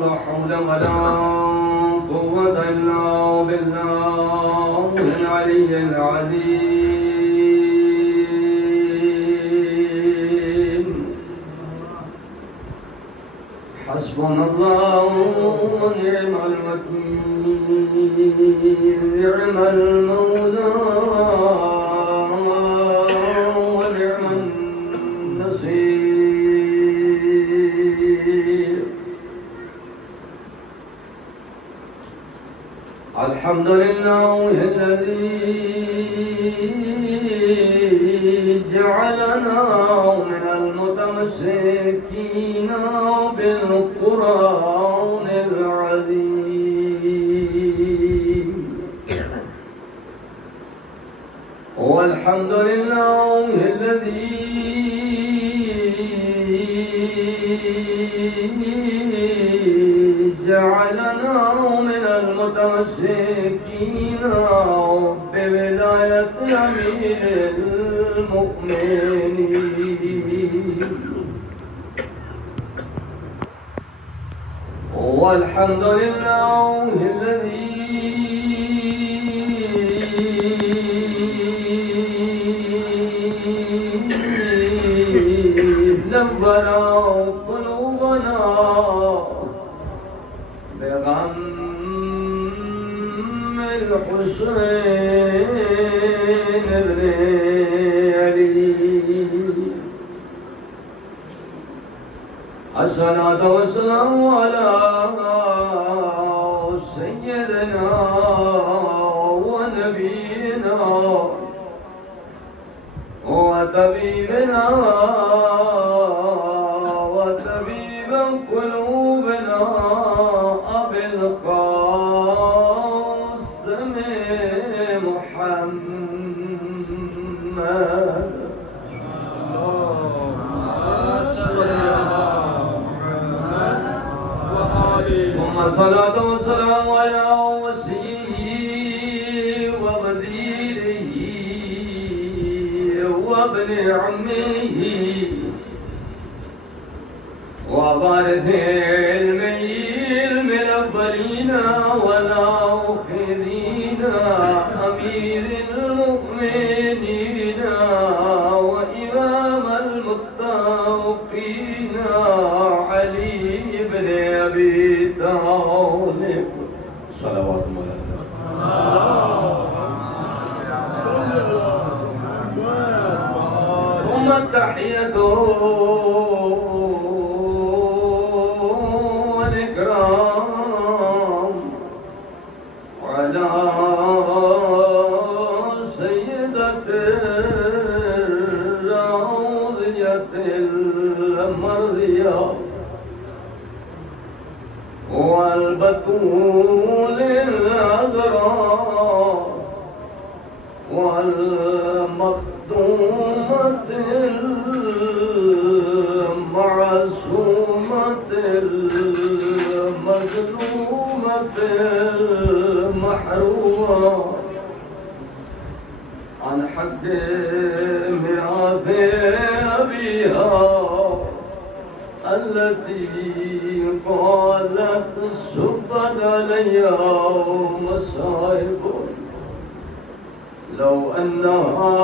لا حول ولا قوة إلا بالله العلي العظيم. حسبنا الله ونعم الوكيل، نعم المولى ونعم النصير. الحمد لله الذي جعلنا من المتمسكين بالقرآن العظيم. والحمد لله الذي جعلنا من المتمسكين بولاية أمير المؤمنين. والحمد لله الذي نور قلوبنا بغم الحسين بن علي. الصلاة والسلام على سيدنا ونبينا وطبيبنا وطبيب قلوبنا أبي القاسم محمد. ثم الصلاة والسلام على وسيله ووزيره وابن عمه ووارث علم الأولين والآخرين أمير المؤمنين وإمام المتقين علي بن أبي طالب صلوات الله عليه. ثم التحية والإكرام على سيدة الراضية المرضية والبتول العذراء والمخدومة المعصومة المظلومة المحرومة عن حق ميراث أبيها التي قالت سبت علي مصائب لو أنها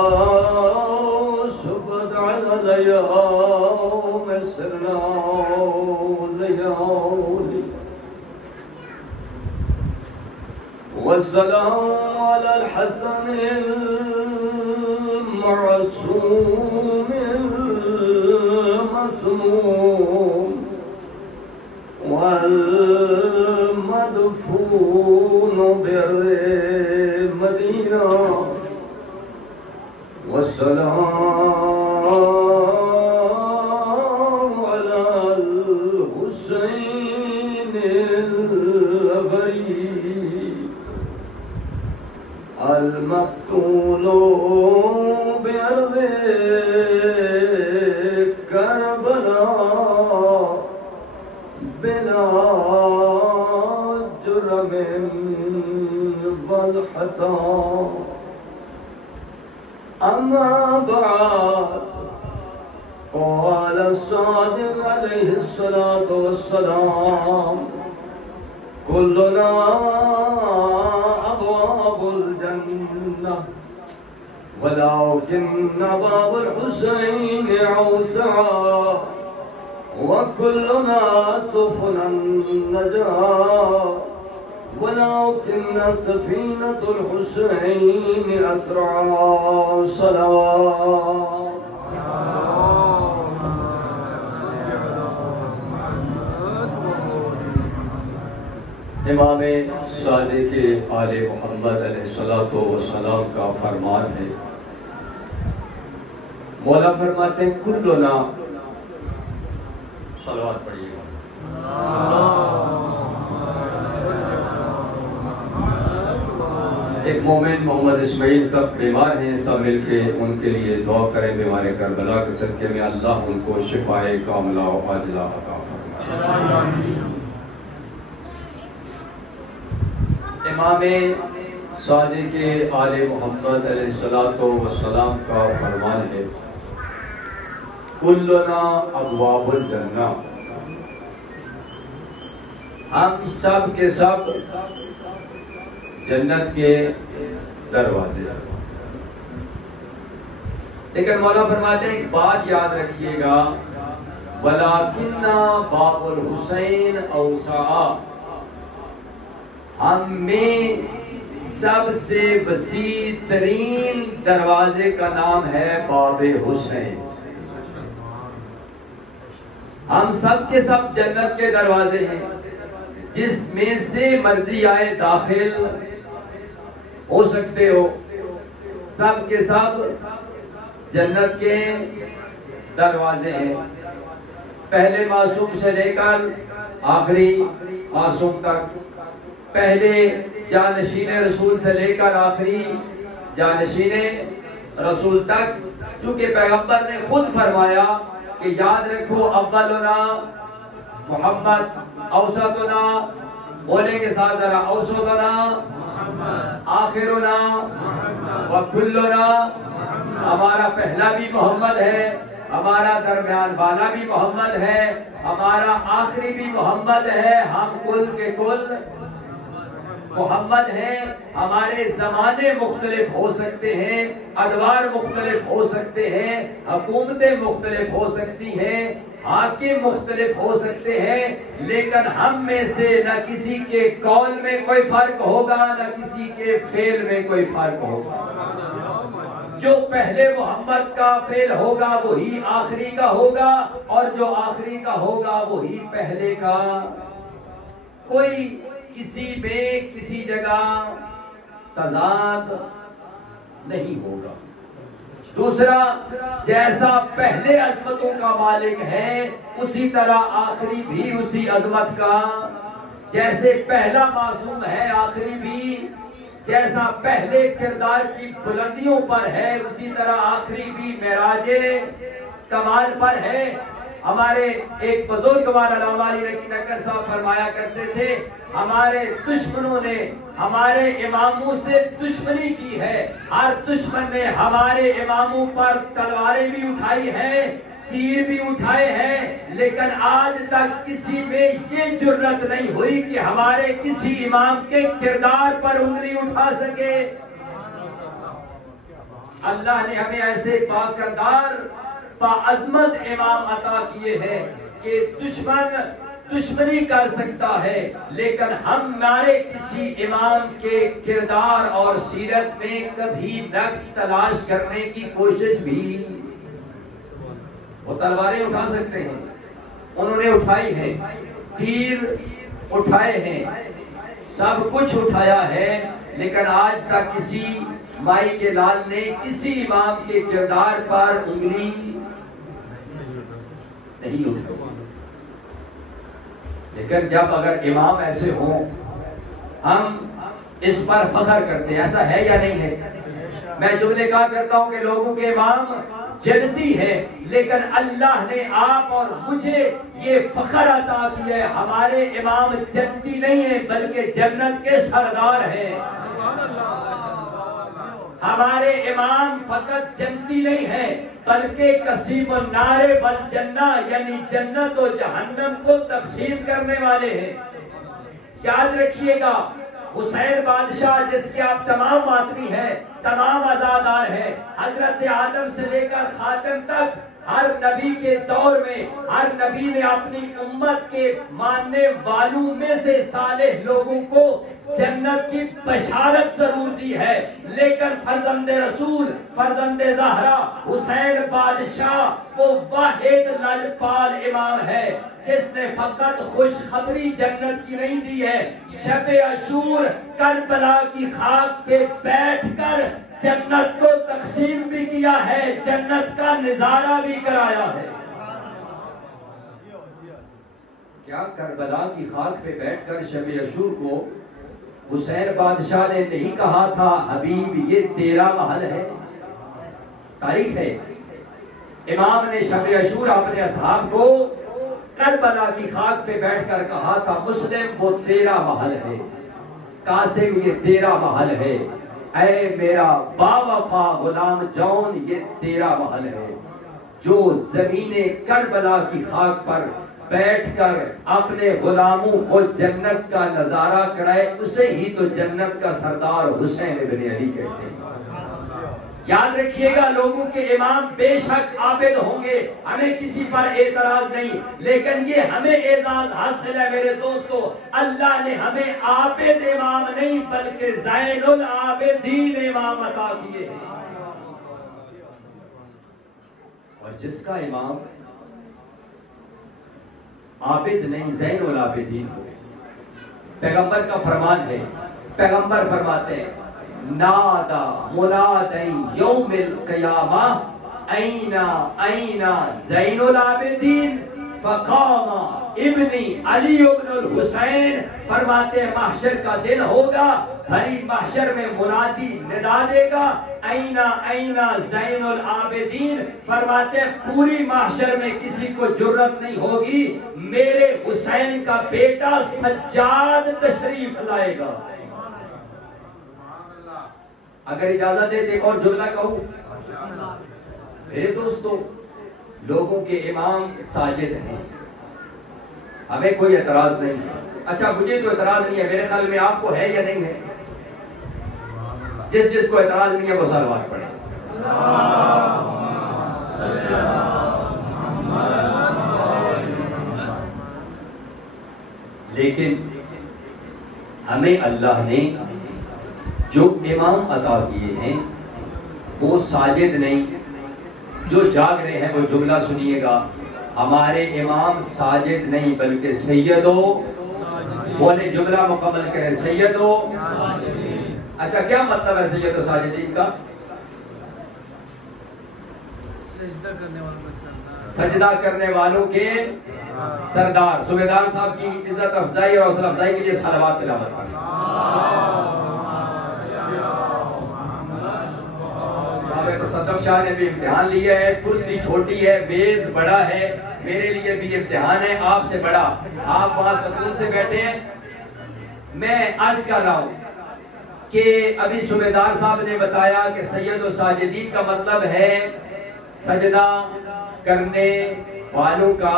سبت علي مسرنا ليالي. والسلام على الحسن المعصوم المسموم والمدفون بالمدينة. والسلام على الحسين الغريب المقتول بأرض كربلاء بلا جرم والخطا. أما بعد قال الصادق عليه الصلاة والسلام كلنا أبواب الجنة ولكن باب الحسين أوسع وكلنا سفن النجاة ولكن سفينة الحسين أسرع. صلوات. امام صادق آل محمد علیہ السلام کا فرمان ہے، مولا فرماتے ہیں کلنا، صلوات پڑھیے گا، ایک مومن محمد اسماعیل سب بیمار ہیں، سب مل کے ان کے لیے دعا کریں، بیمار کربلا کے صدقے میں اللہ ان کو شفائے کاملہ و عاجلہ عطا فرمائے۔ امام صادق آل محمد علیہ السلام کا فرمان ہے کلنا ابواب الجنہ، ہم سب کے سب جنت کے دروازے۔ لیکن مولا فرماتے ہیں ایک بات یاد رکھیے گا، وَلَكِنَّ بَابُ الْحُسَيْنِ أَوْسَعَ، ہم میں سب سے وسیع ترین دروازے کا نام ہے باب حسین۔ ہم سب کے سب جنت کے دروازے ہیں، جس میں سے مرضی آئے داخل ہو سکتے ہو، سب کے سب جنت کے دروازے ہیں، پہلے معصوم سے لے کر آخری معصوم تک، پہلے جانشین رسول سے لے کر آخری جانشین رسول تک، چونکہ پیغمبر نے خود فرمایا کہ یاد رکھو اولنا محمد، اوسطنا، بولیں کے ساتھ ذرا، اوسطنا آخرنا وکلنا، ہمارا پہلا بھی محمد ہے، ہمارا درمیان والا بھی محمد ہے، ہمارا آخری بھی محمد ہے، ہم کل کے کل محمد ہیں۔ ہمارے زمانے مختلف ہو سکتے ہیں، ادوار مختلف ہو سکتے ہیں، حکومتیں مختلف ہو سکتی ہیں، حاکم مختلف ہو سکتے ہیں، لیکن ہم میں سے نہ کسی کے قول میں کوئی فرق ہوگا، نہ کسی کے فعل میں کوئی فرق ہوگا۔ جو پہلے محمد کا فعل ہوگا وہی آخری کا ہوگا، اور جو آخری کا ہوگا وہی پہلے کا۔ کوئی کسی میں کسی جگہ تضاد نہیں ہوگا۔ دوسرا، جیسا پہلے عظمتوں کا مالک ہے اسی طرح آخری بھی اسی عظمت کا، جیسے پہلا معصوم ہے آخری بھی، جیسا پہلے کردار کی بلندیوں پر ہے اسی طرح آخری بھی معراج کمال پر ہے۔ ہمارے ایک بزرگ علامہ علی نقی نکر صاحب فرمایا کرتے تھے، ہمارے دشمنوں نے ہمارے اماموں سے دشمنی کی ہے، ہر دشمن نے ہمارے اماموں پر تلواریں بھی اٹھائی ہیں، تیر بھی اٹھائے ہیں، لیکن آج تک کسی میں یہ جرت نہیں ہوئی کہ ہمارے کسی امام کے کردار پر انگلی اٹھا سکے۔ اللہ نے ہمیں ایسے باکردار باعظمت امام عطا کیے ہیں کہ دشمن دشمنی کر سکتا ہے، لیکن ہمارے کسی امام کے کردار اور سیرت میں کبھی نقص تلاش کرنے کی کوشش بھی، وہ تلواریں اٹھا سکتے ہیں، انہوں نے اٹھائی ہیں، تیر اٹھائے ہیں، سب کچھ اٹھایا ہے، لیکن آج تک کسی مائی کے لال نے کسی امام کے کردار پر انگلی نہیں اٹھائی۔ لیکن جب اگر امام ایسے ہوں، ہم اس پر فخر کرتے ہیں، ایسا ہے یا نہیں ہے؟ میں جملے کہا کرتا ہوں کہ لوگوں کے امام جنتی ہے، لیکن اللہ نے آپ اور مجھے یہ فخر عطا کیا ہے، ہمارے امام جنتی نہیں ہیں بلکہ جنت کے سردار ہیں۔ ہمارے امام فقط جنتی نہیں ہیں بلکہ قسیم النار والجنہ یعنی جنت و جہنم کو تقسیم کرنے والے ہیں۔ یاد رکھیے گا حسین بادشاہ جس کے آپ تمام ماتمی ہیں، تمام عزادار ہیں، حضرت آدم سے لے کر خاتم تک ہر نبی کے دور میں ہر نبی نے اپنی امت کے ماننے والوں میں سے صالح لوگوں کو جنت کی بشارت ضرور دی ہے، لیکن فرزند رسول فرزند زہرا حسین بادشاہ وہ واحد لجپال امام ہے جس نے فقط خوشخبری جنت کی نہیں دی ہے، شب عاشور کربلا کی خاک پہ بیٹھ کر جنت کو تقسیم بھی کیا ہے، جنت کا نظارہ بھی کرایا ہے۔ کیا کربلا کی خاک پہ بیٹھ کر شب عاشور کو حسین بادشاہ نے نہیں کہا تھا حبیب یہ تیرا محل ہے؟ تاریخ ہے، امام نے شب عاشور اپنے اصحاب کو کربلا کی خاک پہ بیٹھ کر کہا تھا مسلم وہ تیرا محل ہے، قاسم یہ تیرا محل ہے، اے میرا با وفا غلام جون یہ تیرا محل ہے۔ جو زمین کربلا کی خاک پر بیٹھ کر اپنے غلاموں کو جنت کا نظارہ کرائے اسے ہی تو جنت کا سردار حسین ابن علی کہتے ہیں۔ یاد رکھیے گا لوگوں کے امام بے شک عابد ہوں گے، ہمیں کسی پر اعتراض نہیں، لیکن یہ ہمیں اعزاز حاصل ہے میرے دوستو، اللہ نے ہمیں عابد امام نہیں بلکہ زین العابدین امام عطا کیے ہیں۔ اور جس کا امام عابد نہیں زین العابدین ہو، پیغمبر کا فرمان ہے، پیغمبر فرماتے ہیں نادا منادی یوم القیامہ اینا زین العابدین فقام ابنی علی ابن الحسین، فرماتے ہیں محشر کا دن ہوگا، بھری محشر میں منادی ندا دے گا اینا زین العابدین، فرماتے ہیں پوری محشر میں کسی کو جرت نہیں ہوگی میرے حسین کا بیٹا سجاد تشریف لائے گا۔ اگر اجازت دے ایک اور جملہ کہوں میرے دوستو، لوگوں کے امام ساجد ہیں، ہمیں کوئی اعتراض نہیں ہے۔ اچھا مجھے تو اعتراض نہیں ہے، میرے خیال میں آپ کو ہے یا نہیں ہے؟ جس کو اعتراض نہیں ہے وہ صلوات پڑھے۔ لیکن ہمیں اللہ نے جو امام عطا کیے ہیں وہ ساجد نہیں، جو جاگ رہے ہیں وہ جملہ سنیے گا، ہمارے امام ساجد نہیں بلکہ سیدو، بولے جملہ مکمل کریں سیدو۔ اچھا کیا مطلب ہے سید و ساجدین کا؟ سجدہ کرنے والوں کے سردار۔ صوبیدار صاحب کی عزت افزائی اور حوصلہ افزائی کے لیے صلوات تلاوت کریں۔ صدق شاہ نے بھی امتحان لیا ہے، کرسی چھوٹی ہے، میز بڑا ہے، میرے لیے بھی امتحان ہے آپ سے بڑا، آپ وہاں سکون سے بیٹھے ہیں۔ میں عرض کر رہا ہوں کہ ابھی صوبیدار صاحب نے بتایا کہ سید و ساجدین کا مطلب ہے سجدہ کرنے والوں کا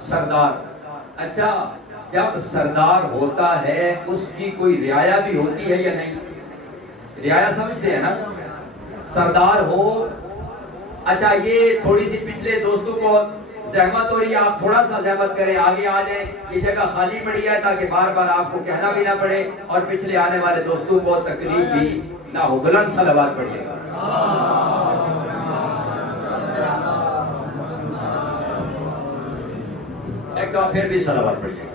سردار۔ اچھا جب سردار ہوتا ہے اس کی کوئی رعایا بھی ہوتی ہے یا نہیں؟ رعایا سمجھتے ہیں نا، سردار ہو۔ اچھا یہ تھوڑی سی پچھلے دوستوں کو زحمت ہو رہی ہے، آپ تھوڑا سا زحمت کریں، آگے آ جائیں، یہ جگہ خالی پڑی ہے تاکہ بار بار آپ کو کہنا بھی نہ پڑے اور پچھلے آنے والے دوستوں کو تکلیف بھی نہ ہو۔ بلند صلوات پڑھیے گا۔ ایک دفعہ پھر بھی صلوات پڑھیے گا۔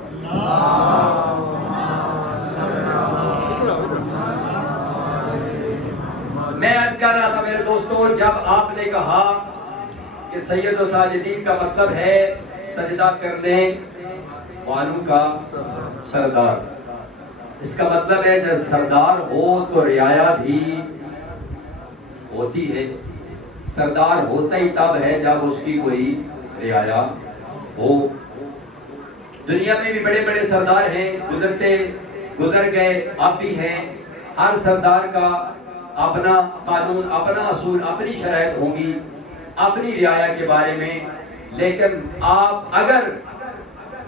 میں عرض کر رہا تھا میرے دوستوں، جب آپ نے کہا کہ سید و ساجدین کا مطلب ہے سجدہ کرنے والوں کا سردار، اس کا مطلب ہے جب سردار ہو تو رعایا بھی ہوتی ہے۔ سردار ہوتا ہی تب ہے جب اس کی کوئی رعایا ہو۔ دنیا میں بھی بڑے بڑے سردار ہیں، گزر گئے، اب بھی ہیں۔ ہر سردار کا اپنا قانون، اپنا اصول، اپنی شرائط ہوں گی۔ اپنی رعایا کے بارے میں، لیکن آپ اگر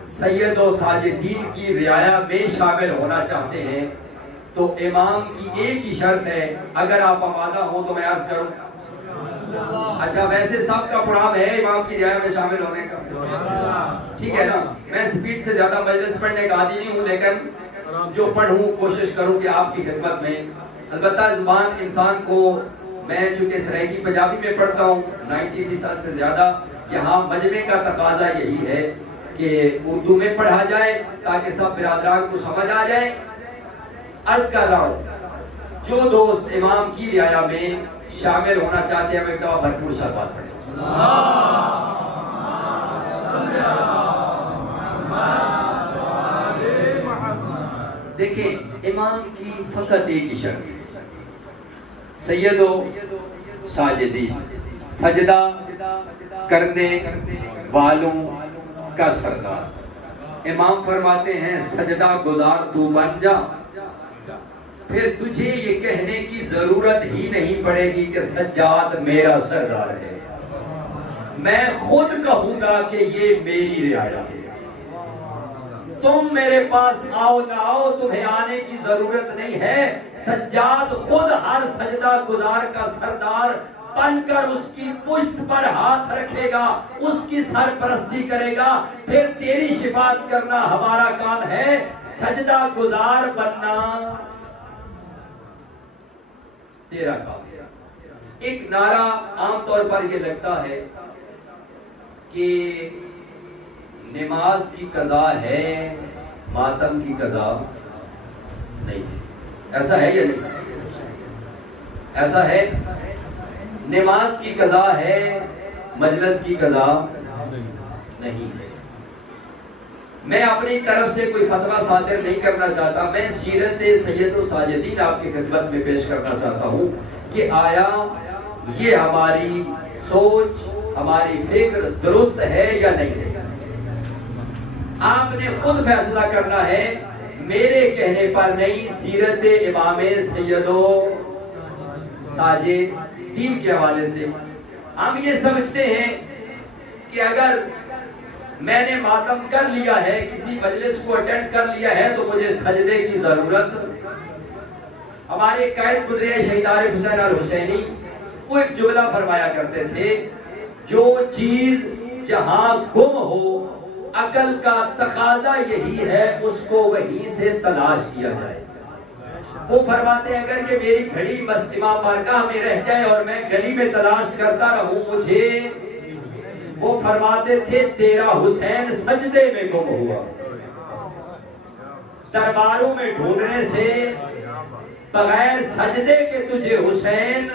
سید و ساجدین کی رعایا میں شامل ہونا چاہتے ہیں تو امام کی ایک ہی شرط ہے، اگر آپ آمادہ ہوں تو میں عرض کروں۔ اچھا ویسے سب کا پڑھاؤ ہے امام کی رعایا میں شامل ہونے کا، ٹھیک ہے نا؟ میں سپیڈ سے زیادہ مجلس پڑھنے کا عادی نہیں ہوں، لیکن جو پڑھوں کوشش کروں کہ آپ کی خدمت میں، البتہ زبان انسان کو، میں چونکہ سرائیکی پنجابی میں پڑھتا ہوں 90% سے زیادہ، یہاں مجمع کا تقاضا یہی ہے کہ اردو میں پڑھا جائے تاکہ سب برادران کو سمجھ آ جائے۔ عرض کر رہا ہوں جو دوست امام کی رعایا میں شامل ہونا چاہتے ہیں، ایک دفعہ بھرپور صلوات پڑھیں۔ دیکھیں امام کی فقط ایک ہی شرط ہے، سید و ساجدین، سجدہ کرنے والوں کا سردار۔ امام فرماتے ہیں سجدہ گزار تو بن جا، پھر تجھے یہ کہنے کی ضرورت ہی نہیں پڑے گی کہ سجاد میرا سردار ہے، میں خود کہوں گا کہ یہ میری رعایا ہے، تم میرے پاس آؤ نہ آؤ تمہیں آنے کی ضرورت نہیں ہے۔ سجاد خود ہر سجدہ گزار کا سردار بن کر اس کی پشت پر ہاتھ رکھے گا، اس کی سرپرستی کرے گا، پھر تیری شفاعت کرنا ہمارا کام ہے، سجدہ گزار بننا تیرا کام ہے۔ ایک نعرہ عام طور پر یہ لگتا ہے کہ نماز کی قضا ہے، ماتم کی قضا نہیں ہے، ایسا ہے یا نہیں؟ ایسا ہے، نماز کی قضا ہے، مجلس کی قضا نہیں ہے۔ میں اپنی طرف سے کوئی فتویٰ صادر نہیں کرنا چاہتا، میں سیرت سید و ساجدین آپ کی خدمت میں پیش کرنا چاہتا ہوں کہ آیا یہ ہماری سوچ، ہماری فکر درست ہے یا نہیں ہے۔ آپ نے خود فیصلہ کرنا ہے، میرے کہنے پر نہیں، سیرت امام سید و ساجدین کے حوالے سے ہم یہ سمجھتے ہیں کہ اگر میں نے ماتم کر لیا ہے، کسی مجلس کو اٹینڈ کر لیا ہے تو مجھے سجدے کی ضرورت۔ ہمارے قائد گزرے شہید عارف حسین الحسینی وہ ایک جملہ فرمایا کرتے تھے، جو چیز جہاں گم ہو عقل کا تقاضا یہی ہے اس کو وہیں سے تلاش کیا جائے۔ وہ فرماتے ہیں اگر یہ میری گھڑی بس امام بارگاہ میں رہ جائے اور میں گلی میں تلاش کرتا رہوں مجھے، وہ فرماتے تھے تیرا حسین سجدے میں گم ہوا، درباروں میں ڈھونڈنے سے بغیر سجدے کے تجھے حسین،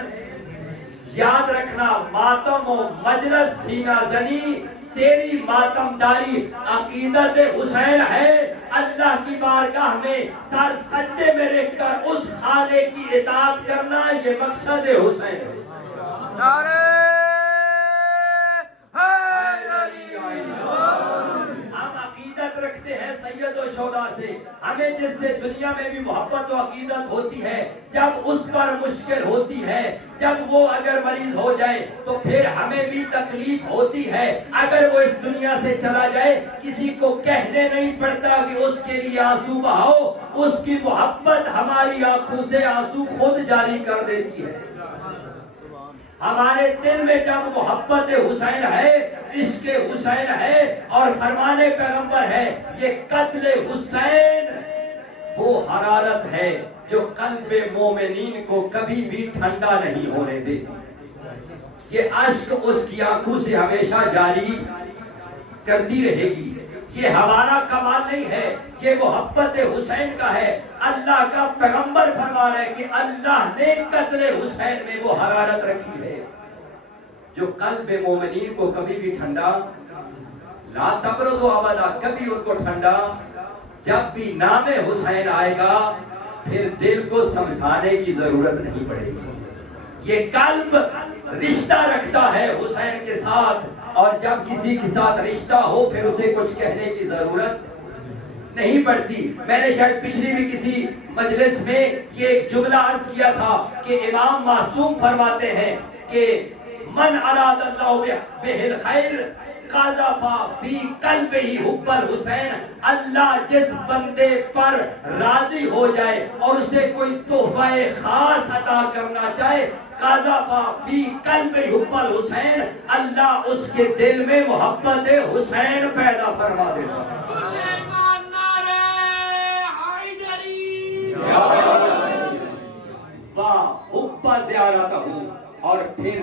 یاد رکھنا ماتم و مجلس سینہ زنی تیری ماتم داری عقیدت حسین ہے، اللہ کی بارگاہ میں سر سجدے میں رکھ کر اس خالق کی اطاعت کرنا یہ مقصد حسین ہے۔ نعرہ ہم عقیدت رکھتے ہیں سید و شہداء سے، ہمیں جس سے دنیا میں بھی محبت و عقیدت ہوتی ہے، جب اس پر مشکل ہوتی ہے، جب وہ اگر مریض ہو جائے تو پھر ہمیں بھی تکلیف ہوتی ہے، اگر وہ اس دنیا سے چلا جائے کسی کو کہنے نہیں پڑتا کہ اس کے لیے آنسو بہاؤ، اس کی محبت ہماری آنکھوں سے آنسو خود جاری کر دیتی ہے۔ ہمارے دل میں جب محبت حسین ہے، عشق حسین ہے اور فرمان پیغمبر ہے، یہ قتل حسین وہ حرارت ہے جو قلب مومنین کو کبھی بھی ٹھنڈا نہیں ہونے دیتی، یہ اشک اس کی آنکھوں سے ہمیشہ جاری کرتی رہے گی۔ یہ ہمارا کمال نہیں ہے، یہ محبت حسین کا ہے۔ اللہ کا پیغمبر فرما رہے کہ اللہ نے قتل حسین میں وہ حرارت رکھی ہے جو قلب مومنین کو کبھی بھی ٹھنڈا، لا تبرد و ابدا، کبھی ان کو ٹھنڈا، جب بھی نام حسین آئے گا پھر دل کو سمجھانے کی ضرورت نہیں پڑے گی۔ یہ قلب رشتہ رکھتا ہے حسین کے ساتھ، اور جب کسی کے ساتھ رشتہ ہو پھر اسے کچھ کہنے کی ضرورت نہیں پڑتی۔ میں نے شاید پچھلی بھی کسی مجلس میں یہ ایک جملہ عرض کیا تھا کہ امام معصوم فرماتے ہیں کہ من اراد اللہ بہ الخیر قذف فی قلبہ حب الحسین، اللہ جس بندے پر راضی ہو جائے اور اسے کوئی تحفہ خاص عطا کرنا چاہے، قذف فی قلبہ حب الحسین، اللہ اس کے دل میں محبت حسین پیدا فرما دیتا ہے۔ وَحُبَّ زِيَارَتَهُ، اور پھر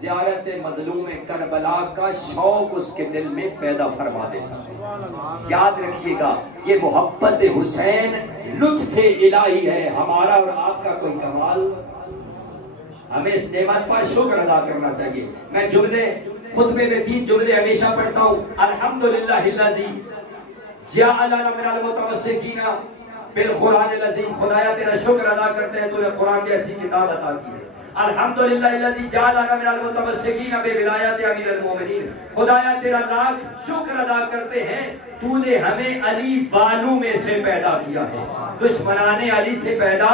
زیارت مظلوم کربلا کا شوق اس کے دل میں پیدا فرما دیتا ہے۔ یاد رکھیے گا یہ محبت حسین لطف الہی ہے، ہمارا اور آپ کا کوئی کمال۔ ہمیں اس نعمت پر شکر ادا کرنا چاہیے۔ میں جملے خطبے میں 3 جملے ہمیشہ پڑھتا ہوں، الحمدللہ الذی جعلنا من المتمسکین بالقرآن العظیم، خدایا تیرا شکر ادا کرتے ہیں تو نے قرآن کی ایسی کتاب عطا کی ہے۔ الحمدللہ الذی جعلنا من المتمسکین بولایت امیر المومنین، خدایا تیرا لاکھ شکر ادا کرتے ہیں تو نے ہمیں علی والوں میں سے پیدا کیا ہے، دشمنان علی سے پیدا۔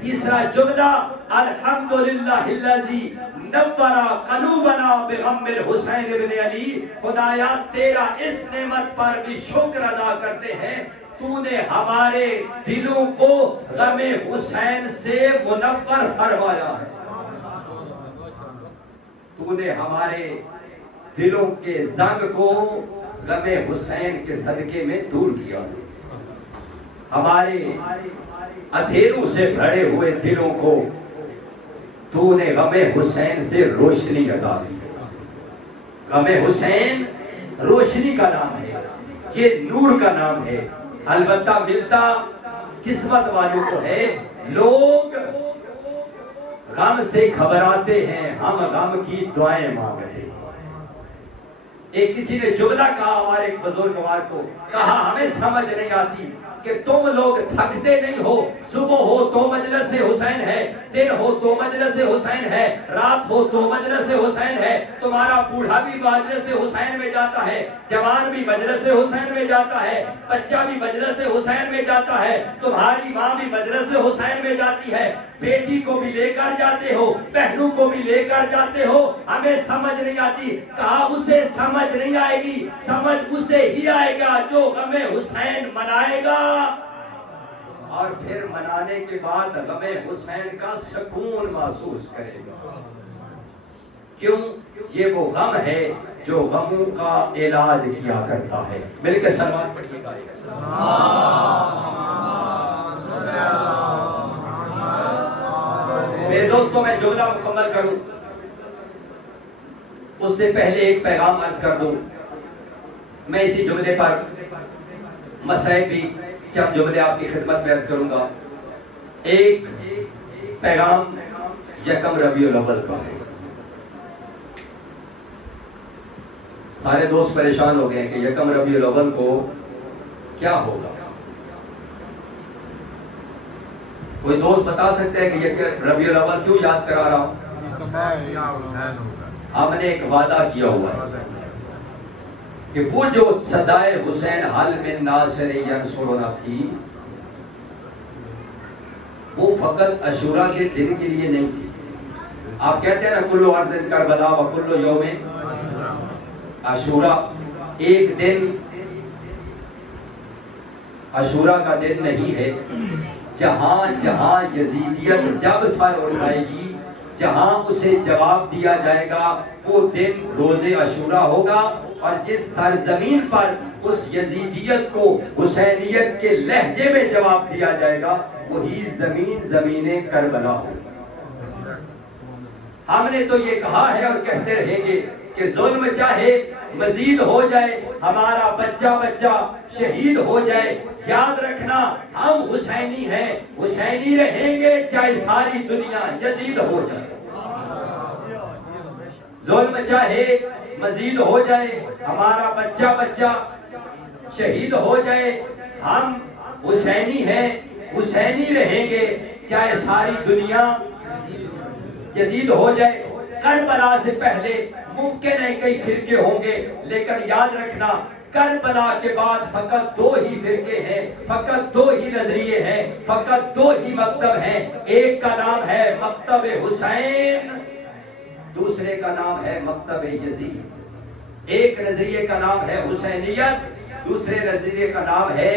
تیسرا جملہ الحمدللہ الذی نور قلوبنا بغم الحسین بن علی، خدایا تیرا اس نعمت پر بھی شکر ادا کرتے ہیں تو نے ہمارے دلوں کو غم حسین سے منور فرمایا ہے، تو نے ہمارے دلوں کے زنگ کو غم حسین کے صدقے میں دور کیا، ہمارے اندھیروں سے بھرے ہوئے دلوں کو تو نے غم حسین سے روشنی عطا دی۔ غم حسین روشنی کا نام ہے، یہ نور کا نام ہے، البتہ ملتا قسمت والوں کو ہے۔ لوگ غم سے گھبراتے ہیں، ہم غم کی دعائیں مانگتے ہیں۔ ایک کسی نے جملہ کہا ہمارے ایک بزرگوار کو، کہا ہمیں سمجھ نہیں آتی کہ تم لوگ تھکتے نہیں ہو، صبح ہو تو مجلس حسین ہے، دن ہو تو مجلس حسین ہے، رات ہو تو مجلس حسین ہے، تمہارا بوڑھا بھی مجلس حسین میں جاتا ہے، جوان بھی مجلس حسین میں جاتا ہے، بچہ بھی مجلس حسین میں جاتا ہے، تمہاری ماں بھی مجلس حسین میں جاتی ہے، بیٹی کو بھی لے کر جاتے ہو، بہنوں کو بھی لے کر جاتے ہو، ہمیں سمجھ نہیں آتی۔ کہا اسے سمجھ نہیں آئے گی، سمجھ اسے ہی آئے گا جو غم حسین منائے گا، اور پھر منانے کے بعد غم حسین کا سکون محسوس کرے گا۔ کیوں؟ یہ وہ غم ہے جو غموں کا علاج کیا کرتا ہے۔ مل کے سلوات پڑھیے گا۔ میرے دوستوں میں جملہ مکمل کروں اس سے پہلے ایک پیغام عرض کر دوں۔ میں اسی جملے پر مسائل بھی چند جملے آپ کی خدمت میں عرض کروں گا۔ ایک پیغام یکم ربیع الاول کا ہے۔ سارے دوست پریشان ہو گئے کہ یکم ربیع الاول کو کیا ہوگا۔ کوئی دوست بتا سکتے ہیں کہ یکم ربیع الاول کیوں یاد کرا رہا ہوں؟ ہم نے ایک وعدہ کیا ہوا ہے کہ وہ جو صدائے حسین حل من ناصر ینصرنا تھی، وہ فقط عاشوراء کے دن کے لیے نہیں تھی۔ آپ کہتے ہیں نا کلو ارض کربلا و کلو یوم عاشوراء، ایک دن عاشوراء کا دن نہیں ہے۔ جہاں جہاں یزیدیت جب سر اٹھائے گی، جہاں اسے جواب دیا جائے گا، وہ دن روز عاشوراء ہوگا، اور جس سرزمین پر اس یزیدیت کو حسینیت کے لہجے میں جواب دیا جائے گا، وہی زمین زمین کربلا ہوگا۔ ہم نے تو یہ کہا ہے اور کہتے رہیں گے کہ ظلم چاہے مزید ہو جائے، ہمارا بچہ بچہ شہید ہو جائے، یاد رکھنا ہم حسینی ہیں، حسینی رہیں گے چاہے ساری دنیا یزید ہو جائے۔ ظلم چاہے مزید ہو جائے، ہمارا بچہ بچہ شہید ہو جائے، ہم حسینی ہیں، حسینی رہیں گے چاہے ساری دنیا جدید ہو جائے۔ کربلا سے پہلے ممکن ہے کئی فرقے ہوں گے، لیکن یاد رکھنا کربلا کے بعد فقط 2 ہی فرقے ہیں، فقط 2 ہی نظریے ہیں، فقط 2 ہی مکتب ہیں۔ ایک کا نام ہے مکتب حسین، دوسرے کا نام ہے مکتب یزید۔ ایک نظریے کا نام ہے حسینیت، دوسرے نظریے کا نام ہے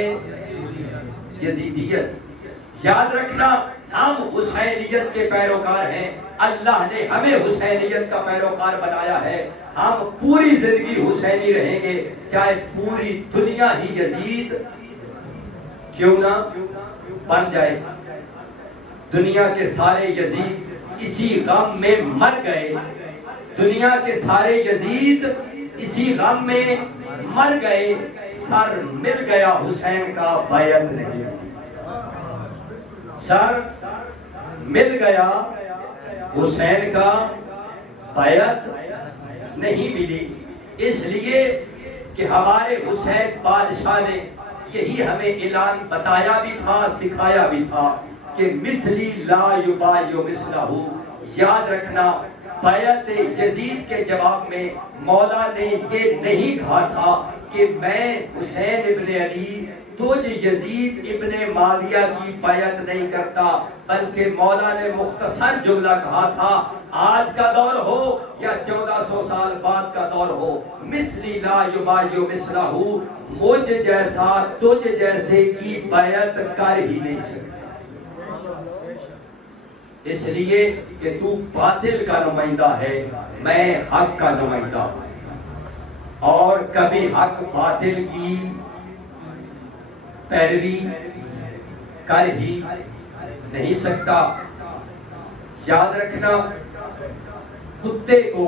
یزیدیت۔ یاد رکھنا ہم حسینیت کے پیروکار ہیں، اللہ نے ہمیں حسینیت کا پیروکار بنایا ہے، ہم پوری زندگی حسینی رہیں گے، چاہے پوری دنیا ہی یزید کیوں نہ بن جائے۔ دنیا کے سارے یزید اسی غم میں مر گئے، دنیا کے سارے یزید اسی غم میں مر گئے، سر مل گیا حسین کا بیعت نہیں، سر مل گیا حسین کا بیعت نہیں ملی، اس لیے کہ ہمارے حسین بادشاہ نے یہی ہمیں اعلان بتایا بھی تھا، سکھایا بھی تھا کہ مثلی لا یبایع مثلہ۔ یاد رکھنا بیعت یزید کے جواب میں مولا نے یہ نہیں کہا تھا کہ میں حسین ابن علی تجھ یزید ابن معاویہ کی بیعت نہیں کرتا، بلکہ مولا نے مختصر جملہ کہا تھا، آج کا دور ہو یا 1400 سال بعد کا دور ہو، مثلی لا یبایع مثلہ، مجھ جیسا تجھ جیسے کی بیعت کر ہی نہیں سکتا، اس لیے کہ تو باطل کا نمائندہ ہے، میں حق کا نمائندہ ہوں، اور کبھی حق باطل کی پیروی کر ہی نہیں سکتا۔ یاد رکھنا کتے کو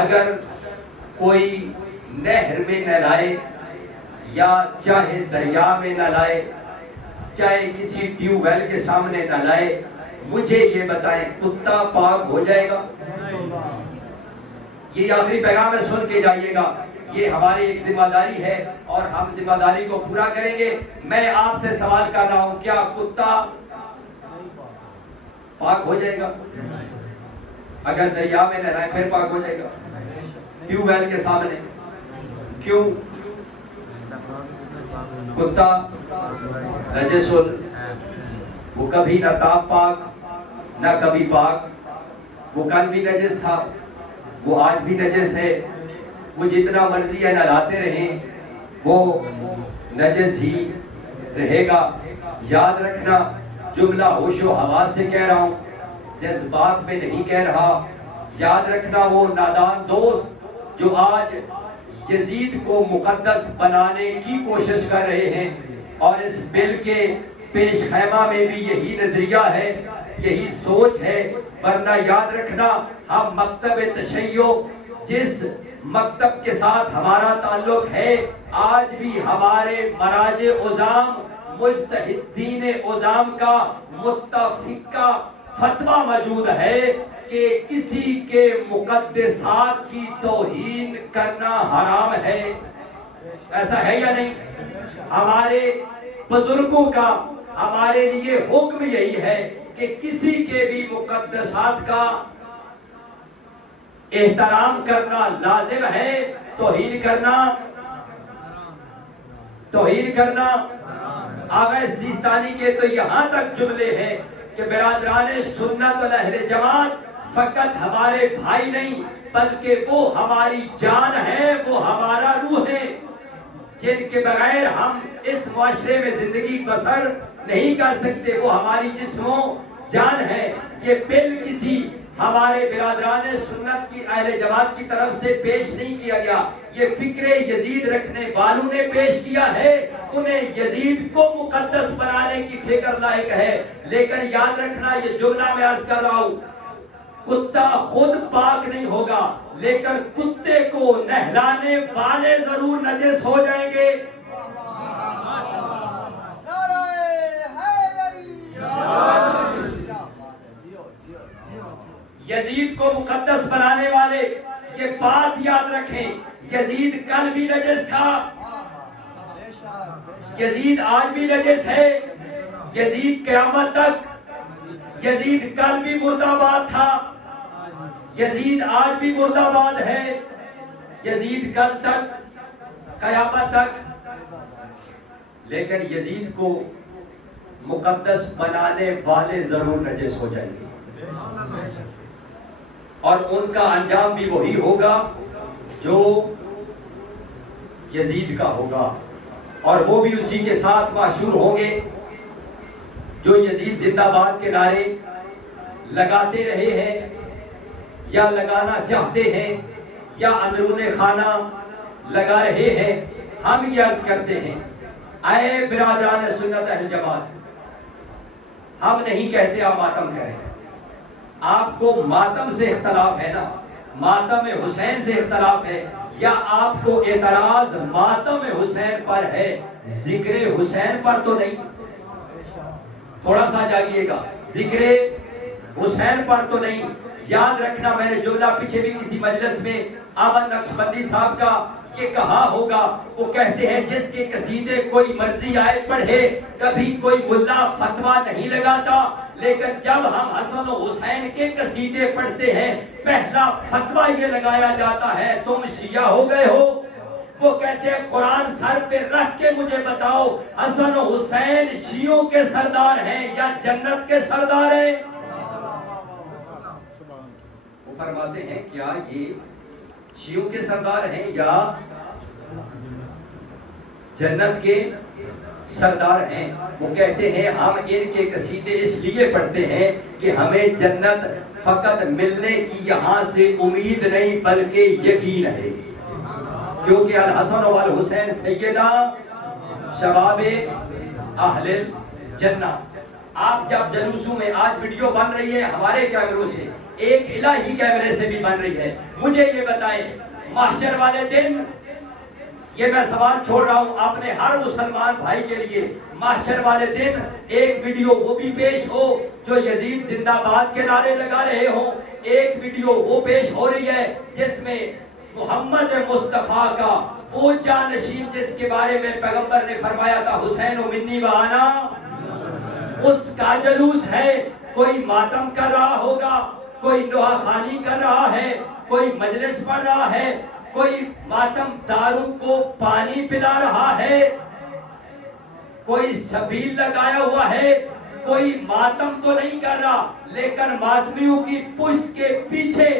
اگر کوئی نہر میں نہ لائے یا چاہے دریا میں نہ لائے، چاہے کسی ٹیوب ویل کے سامنے نہ لائے، مجھے یہ بتائیں کتا پاک ہو جائے گا؟ یہ آخری پیغام ہے، سن کے جائیے گا، یہ ہماری ایک ذمہ داری ہے اور ہم ذمہ داری کو پورا کریں گے۔ میں آپ سے سوال کر رہا ہوں، کیا کتا پاک ہو جائے گا؟ اگر دریا میں نہ رہے پھر پاک ہو جائے گا؟ ٹیوب ویل کے سامنے کیوں؟ کتا نجس، وہ کبھی نہ تھا پاک نہ کبھی پاک، وہ کل بھی نجس تھا، وہ آج بھی نجس ہے، وہ جتنا مرضی ہے نہلاتے رہیں وہ نجس ہی رہے گا۔ یاد رکھنا جملہ ہوش و حواس سے کہہ رہا ہوں، جذبات میں نہیں کہہ رہا۔ یاد رکھنا وہ نادان دوست جو آج یزید کو مقدس بنانے کی کوشش کر رہے ہیں، اور اس بل کے پیش خیمہ میں بھی یہی نظریہ ہے، یہی سوچ ہے، ورنہ یاد رکھنا ہم مکتب تشیع جس مکتب کے ساتھ ہمارا تعلق ہے، آج بھی ہمارے مراجع عظام مجتہدین عظام کا متفقہ فتویٰ موجود ہے کہ کسی کے مقدسات کی توہین کرنا حرام ہے۔ ایسا ہے یا نہیں؟ ہمارے بزرگوں کا ہمارے لیے حکم یہی ہے کہ کسی کے بھی مقدسات کا احترام کرنا لازم ہے، توہین کرنا آغا سیستانی کے تو یہاں تک جملے ہیں کہ برادران سنت والاہل جماعت فقط ہمارے بھائی نہیں بلکہ وہ ہماری جان ہے، وہ ہمارا روح ہے، جن کے بغیر ہم اس معاشرے میں زندگی بسر نہیں کر سکتے، وہ ہماری جسموں جان ہے۔ یہ بل کسی ہمارے برادران سنت کی اہل جماعت کی طرف سے پیش نہیں کیا گیا، یہ فکر یزید رکھنے والوں نے پیش کیا ہے، انہیں یزید کو مقدس بنانے کی فکر لاحق ہے۔ لیکن یاد رکھنا یہ جملہ میں عرض کر رہا ہوں، کتا خود پاک نہیں ہوگا لیکن کتے کو نہلانے والے ضرور نجس ہو جائیں گے۔ یزید کو مقدس بنانے والے یہ بات یاد رکھیں، یزید کل بھی نجس تھا، یزید آج بھی نجس ہے، یزید قیامت تک، یزید کل بھی مرد آباد تھا، یزید آج بھی مرد آباد ہے، یزید کل تک قیامت تک، لیکن یزید کو مقدس بنانے والے ضرور نجس ہو جائیں گے۔ اور ان کا انجام بھی وہی ہوگا جو یزید کا ہوگا، اور وہ بھی اسی کے ساتھ مشہور ہوں گے جو یزید زندہ باد کے نعرے لگاتے رہے ہیں یا لگانا چاہتے ہیں یا اندرون خانہ لگا رہے ہیں۔ ہم یہ عرض کرتے ہیں اے برادران سنت اہل جماعت، ہم نہیں کہتے آپ ماتم کریں، آپ کو ماتم سے اختلاف ہے نا، ماتم حسین سے اختلاف ہے، یا آپ کو اعتراض ماتم حسین پر ہے، ذکر حسین پر تو نہیں؟ تھوڑا سا جاگیے گا، ذکر حسین پر تو نہیں۔ یاد رکھنا، میں نے جملہ پیچھے بھی کسی مجلس میں احمد نقشبندی صاحب کا یہ کہا ہوگا، وہ کہتے ہیں جس کے قصیدے کوئی مرضی آئے پڑھے، کبھی کوئی ملا فتویٰ نہیں لگاتا، لیکن جب ہم حسن و حسین کے قصیدے پڑھتے ہیں پہلا فتویٰ یہ لگایا جاتا ہے تم شیعہ ہو گئے ہو۔ وہ کہتے ہیں قرآن سر پہ رکھ کے مجھے بتاؤ حسن و حسین شیعوں کے سردار ہیں یا جنت کے سردار ہیں؟ وہ فرماتے ہیں کیا یہ شیعوں کے سردار ہیں یا جنت کے سردار ہیں؟ وہ کہتے ہیں ہم ان کے قصیدے اس لیے پڑھتے ہیں کہ ہمیں جنت فقط ملنے کی یہاں سے امید نہیں بلکہ یقین ہے، کیونکہ الحسن والحسین سیدہ شباب اہل الجنہ۔ آپ جب جلوسوں میں، آج ویڈیو بن رہی ہے ہمارے کیمروں سے، ایک الہی کیمرے سے بھی بن رہی ہے، مجھے یہ بتائیں محشر والے دن، یہ میں سوال چھوڑ رہا ہوں اپنے ہر مسلمان بھائی کے لیے، محشر والے دن ایک ویڈیو وہ بھی پیش ہو جو یزید زندہ باد کے نعرے لگا رہے ہوں، ایک ویڈیو وہ پیش ہو رہی ہے جس میں محمد مصطفیٰ کا وہ جانشین جس کے بارے میں پیغمبر نے فرمایا تھا حسین و منی و انا، اس کا جلوس ہے، کوئی ماتم کر رہا ہوگا، کوئی نوحہ خانی کر رہا ہے، کوئی مجلس پڑھ رہا ہے، کوئی ماتم داروں کو پانی پلا رہا ہے، کوئی شبیل لگایا ہوا ہے، کوئی ماتم تو نہیں کر رہا، لیکن ماتمیوں کی پشت کے پیچھے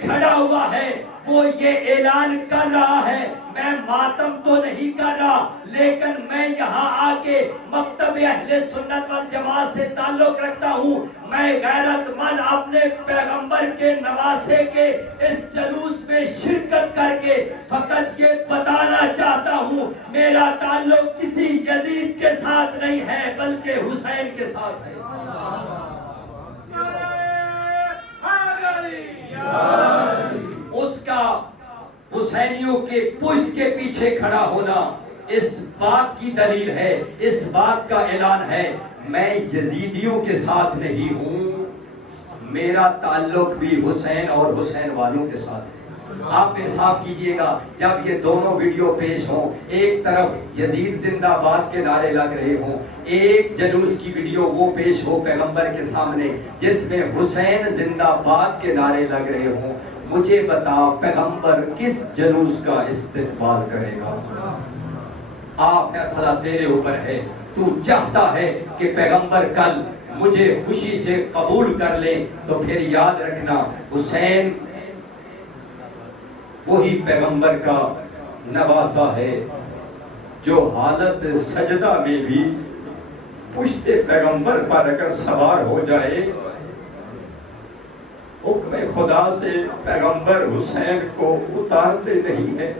کھڑا ہوا ہے، وہ یہ اعلان کر رہا ہے میں ماتم تو نہیں کر رہا، لیکن میں یہاں آ کے مکتب اہل سنت والجماعت سے تعلق رکھتا ہوں، میں غیرت مند اپنے پیغمبر کے نواسے کے اس جلوس میں شرکت کر کے فقط یہ بتانا چاہتا ہوں میرا تعلق کسی یزید کے ساتھ نہیں ہے بلکہ حسین کے ساتھ ہے۔ اس کا حسینیوں کے پشت کے پیچھے کھڑا ہونا اس بات کی دلیل ہے، اس بات کا اعلان ہے میں یزیدیوں کے ساتھ نہیں ہوں، میرا تعلق بھی حسین اور حسین والوں کے ساتھ ہے۔ آپ انصاف کیجئے گا، جب یہ دونوں ویڈیو پیش ہوں، ایک طرف یزید زندہ باد کے نعرے لگ رہے ہوں، ایک جلوس کی ویڈیو وہ پیش ہو پیغمبر کے سامنے جس میں حسین زندہ باد کے نعرے لگ رہے ہوں، مجھے بتا پیغمبر کس جلوس کا استقبال کرے گا؟ آپ فیصلہ تیرے اوپر ہے، تو چاہتا ہے کہ پیغمبر کل مجھے خوشی سے قبول کر لیں تو پھر یاد رکھنا حسین وہی پیغمبر کا نواسا ہے جو حالت سجدہ میں بھی پشت پیغمبر پر اگر سوار ہو جائے حکم خدا سے پیغمبر حسین کو اتارتے نہیں ہیں،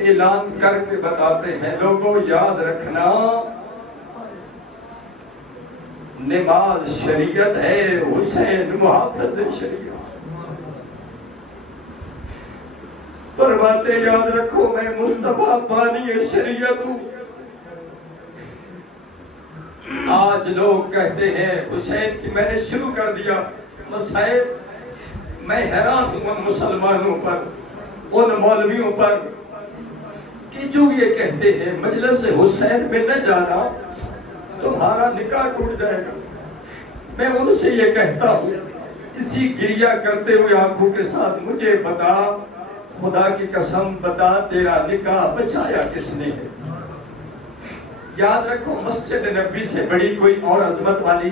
اعلان کر کے بتاتے ہیں لوگوں یاد رکھنا نماز شریعت ہے، حسین محافظ شریعت۔ فرماتے یاد رکھو میں مصطفیٰ بانی شریعت ہوں۔ آج لوگ کہتے ہیں حسین کی میں نے شروع کر دیا مسائل، میں حیران ہوں ان مسلمانوں پر، ان مولویوں پر کہ جو یہ کہتے ہیں مجلس حسین میں نہ جانا تمہارا نکاح ٹوٹ جائے گا۔ میں ان سے یہ کہتا ہوں اسی گریہ کرتے ہوئے آنکھوں کے ساتھ مجھے بتا، خدا کی قسم بتا تیرا نکاح بچایا کس نے ہے؟ یاد رکھو مسجد نبی سے بڑی کوئی اور عظمت والی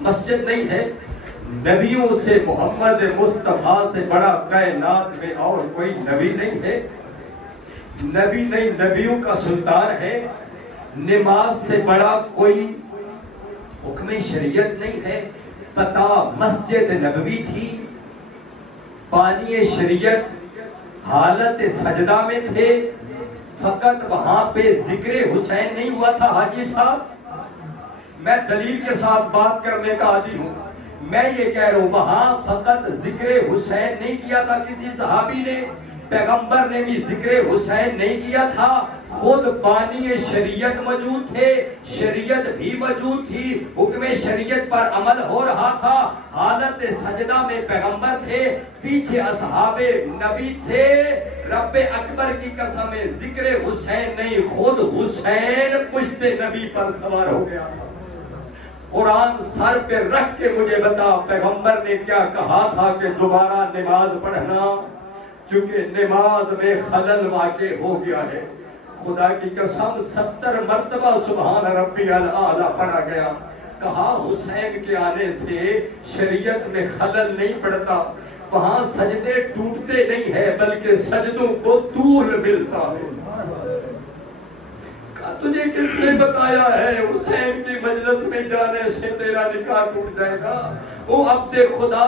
مسجد نہیں ہے، نبیوں سے محمد مصطفیٰ سے بڑا کائنات میں اور کوئی نبی نہیں ہے. نبی نہیں، نبیوں کا سلطان ہے. نماز سے بڑا کوئی حکم شریعت نہیں ہے. پتہ مسجد نبوی تھی، پانی شریعت حالت سجدہ میں تھے. فقط وہاں پہ ذکر حسین نہیں ہوا تھا. حاجی صاحب، میں دلیل کے ساتھ بات کرنے کا عادی ہوں. میں یہ کہہ رہا ہوں وہاں فقط ذکر حسین نہیں کیا تھا کسی صحابی نے، پیغمبر نے بھی ذکر حسین نہیں کیا تھا. خود بانی شریعت موجود تھے، شریعت بھی موجود تھی، حکم شریعت پر عمل ہو رہا تھا. حالت سجدہ میں پیغمبر تھے، پیچھے اصحاب نبی تھے. رب اکبر کی قسم ذکر حسین نہیں، خود حسین پشت نبی پر سوار ہو گیا. قرآن سر پہ رکھ کے مجھے بتا پیغمبر نے کیا کہا تھا کہ دوبارہ نماز پڑھنا، چونکہ نماز میں خلل واقع ہو گیا ہے. خدا کی قسم 70 مرتبہ سبحان ربی الاعلیٰ پڑھا گیا. کہا حسین کے آنے سے شریعت میں خلل نہیں پڑتا، وہاں سجدے ٹوٹتے نہیں ہے بلکہ سجدوں کو طول ملتا ہے. تجھے کس نے بتایا ہے حسین کی مجلس میں جانے سے تیرا نکاح ٹوٹ جائے گا؟ او عبد خدا،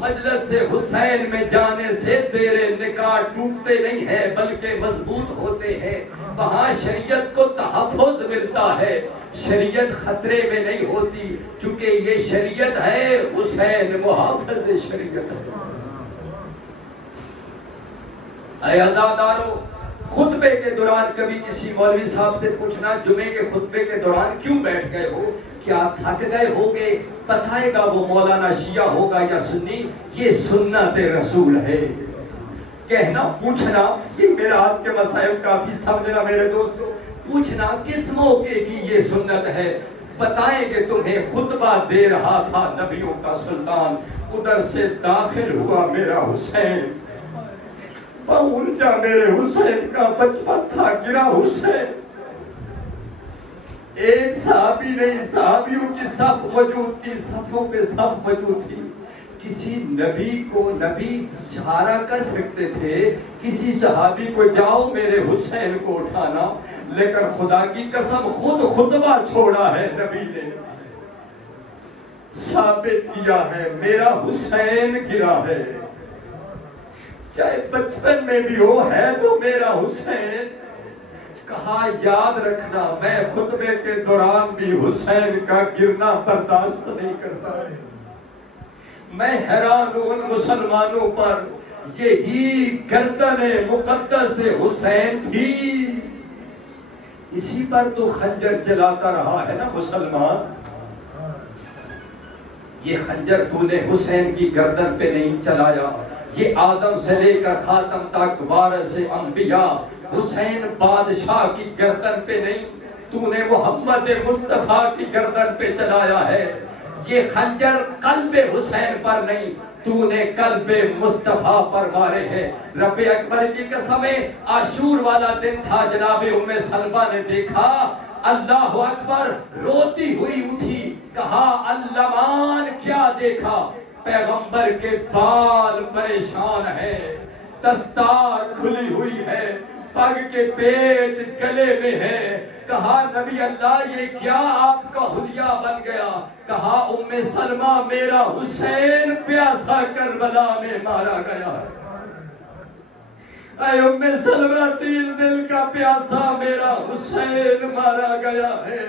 مجلس سے حسین میں جانے سے تیرے نکاح ٹوٹتے نہیں ہے بلکہ مضبوط ہوتے ہیں. وہاں شریعت کو تحفظ ملتا ہے، شریعت خطرے میں نہیں ہوتی، چونکہ یہ شریعت ہے. حسین محافظ شریعت ہے. اے عزادارو، خطبے کے دوران کبھی کسی مولوی صاحب سے پوچھنا جمعے کے خطبے کے دوران کیوں بیٹھ گئے ہو؟ کیا تھک گئے ہوگے؟ بتائے گا وہ مولانا شیعہ ہوگا یا سنی، یہ سنت رسول ہے. کہنا پوچھنا یہ میرا آپ کے مسائل کافی سمجھنا میرے دوستو. پوچھنا کس موقع کی یہ سنت ہے؟ بتائیں کہ تمہیں خطبہ دے رہا تھا نبیوں کا سلطان، ادھر سے داخل ہوا میرا حسین، الجا میرے حسین کا بچپن تھا، گرا حسین. ایک صحابی نہیں، صحابیوں کی صف موجود تھی، صفوں پہ صف موجود تھی. کسی نبی کو نبی اشارہ کر سکتے تھے کسی صحابی کو جاؤ میرے حسین کو اٹھانا، لیکن خدا کی قسم خود خطبہ چھوڑا ہے نبی نے، ثابت کیا ہے میرا حسین گرا ہے. چاہے بچپن میں بھی ہو ہے تو میرا حسین. کہا یاد رکھنا میں خطبے کے دوران بھی حسین کا گرنا برداشت نہیں کرتا. میں حیران ہوں ان مسلمانوں پر، یہی گردن مقدس حسین تھی، اسی پر تو خنجر چلاتا رہا ہے نا مسلمان. یہ خنجر تو نے حسین کی گردن پہ نہیں چلایا، یہ آدم سے لے کر خاتم تک وارث انبیاء حسین بادشاہ کی گردن پہ نہیں، تو نے محمد مصطفیٰ کی گردن پہ چلایا ہے. یہ خنجر قلب حسین پر نہیں، تو نے قلب مصطفیٰ پر مارے ہیں. رب اکبر کی قسم عاشور والا دن تھا، جناب ام سلمہ نے دیکھا اللہ اکبر، روتی ہوئی اٹھی، کہا اللمان کیا دیکھا؟ پیغمبر کے بال پریشان ہے، دستار کھلی ہوئی ہے، پگ کے پیچ گلے میں ہے. کہا نبی اللہ یہ کیا آپ کا حلیہ بن گیا؟ کہا ام سلمہ میرا حسین پیاسا کربلا میں مارا گیا ہے. اے ام سلمہ تین دل کا پیاسا میرا حسین مارا گیا ہے.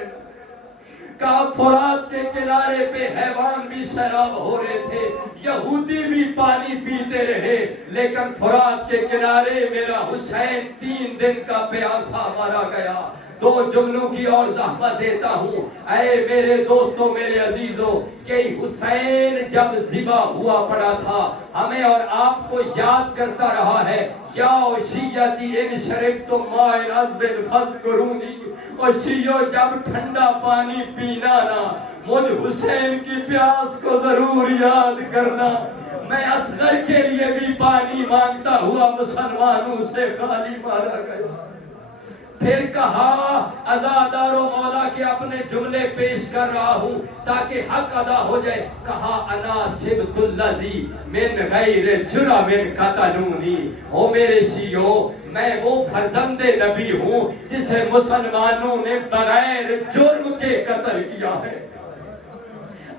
کہا فرات کے کنارے پہ حیوان بھی سیراب ہو رہے تھے، یہودی بھی پانی پیتے رہے، لیکن فرات کے کنارے میرا حسین 3 دن کا پیاسا مارا گیا. 2 جملوں کی اور زحمت دیتا ہوں. اے میرے دوستوں، میرے عزیزوں، یہی حسین جب ذبح ہوا پڑا تھا ہمیں اور آپ کو یاد کرتا رہا ہے. یا شیعتی ان شربتم ماء عذب فاذکرونی، اور شیعو جب ٹھنڈا پانی پینا نا مجھ حسین کی پیاس کو ضرور یاد کرنا. میں اصغر کے لیے بھی پانی مانگتا ہوا مسلمانوں سے خالی مارا گیا. پھر کہا عزادار و مولا کے اپنے جملے پیش کر رہا ہوں تاکہ حق ادا ہو جائے. کہا انا سبت الذی من غیر جرم قتلونی. او میرے شیعو میں وہ فرزند نبی ہوں جسے مسلمانوں نے بغیر جرم کے قتل کیا ہے.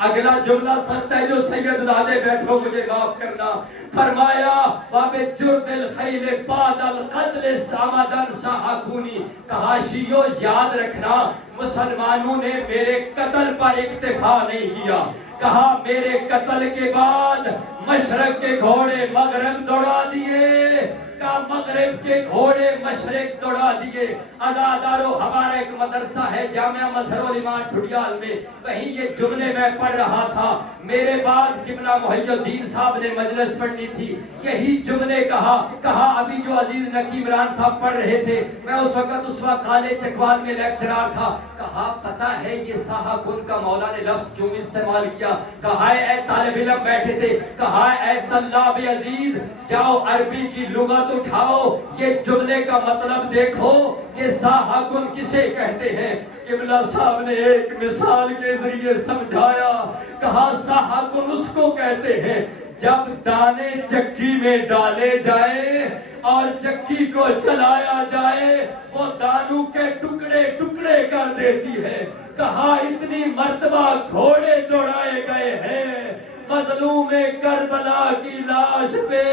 اگلا جملہ سخت ہے جو سید زادے بیٹھو مجھے معاف کرنا. فرمایا وَبِجُرْدِ الْخَيْلِ بَعْدَ الْقَتْلِ سَمَدًا سَحَقُونِ. کہا شیعو یاد رکھنا مسلمانوں نے میرے قتل پر اکتفا نہیں کیا. کہا میرے قتل کے بعد مشرق کے گھوڑے مغرب دوڑا دیے. کہا مغرب کے گھوڑے مشرق دوڑا دیے. عزادارو ہمارا ایک مدرسہ ہے جامعہ مظہر الایمان ٹھڈیال میں, وہیں یہ جملے میں پڑھ رہا تھا. میرے بعد قبلہ محی الدین صاحب نے مجلس پڑھنی تھی, یہی جملے کہا ابھی جو عزیز نقی عمران صاحب پڑھ رہے تھے, میں اس وقت کالج چکوال میں لیکچرار تھا. کہا پتہ ہے یہ ساحقن کا مولا نے لفظ کیوں استعمال کیا؟ کہا اے طالب علم بیٹھے تھے, کہا اے طلاب عزیز جاؤ عربی کی لغت اٹھاؤ, یہ جملے کا مطلب دیکھو کہ ساحقن کسے کہتے ہیں. قبلہ صاحب نے ایک مثال کے ذریعے سمجھایا. کہا ساحقن اس کو کہتے ہیں جب دانے چکی میں ڈالے جائے اور چکی کو چلایا جائے وہ دانوں کے ٹکڑے ٹکڑے کر دیتی ہے. کہا اتنی مرتبہ گھوڑے دوڑائے گئے ہیں مظلوم کربلا کی لاش پہ.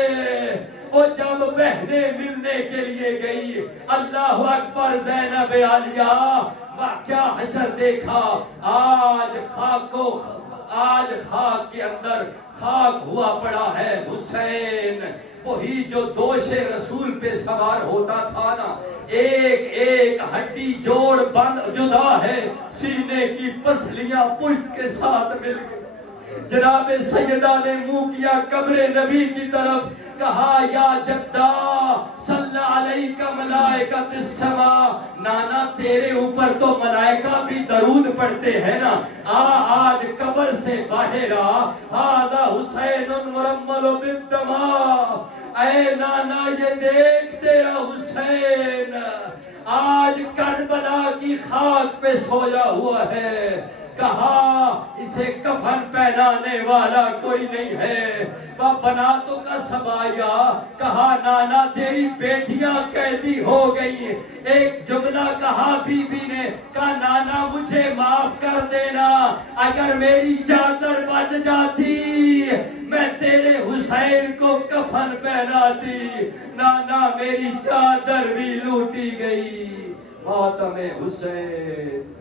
وہ جب بہنیں ملنے کے لیے گئی, اللہ اکبر زینب عالیہ, کیا حشر دیکھا. آج خاک کے اندر خاک ہوا پڑا ہے حسین, وہی جو دوش رسول پہ سوار ہوتا تھا نا. ایک ایک ہڈی جوڑ بند جدا ہے, سینے کی پسلیاں پشت کے ساتھ مل گئی. جناب سیدہ نے منہ کیا قبر نبی کی طرف. کہا یا جدہ صلی علیکہ ملائکۃ السماء, نانا تیرے اوپر تو ملائکہ بھی درود پڑھتے ہیں نا. آج قبر سے باہر آ, ھذا حسین مرمل بالدماء. اے نانا یہ دیکھ تیرا حسین آج کربلا کی خاک پہ سویا ہوا ہے. کہا اسے کفن پہنانے والا کوئی نہیں ہے. وہ بناتوں کا سبایا. کہا نانا تیری بیٹیاں قیدی ہو گئی. ایک جملہ کہا بی بی نے, کہا نانا مجھے معاف کر دینا, اگر میری چادر بچ جاتی میں تیرے حسین کو کفن پہناتی. نانا میری چادر بھی لوٹی گئی. ماتم حسین.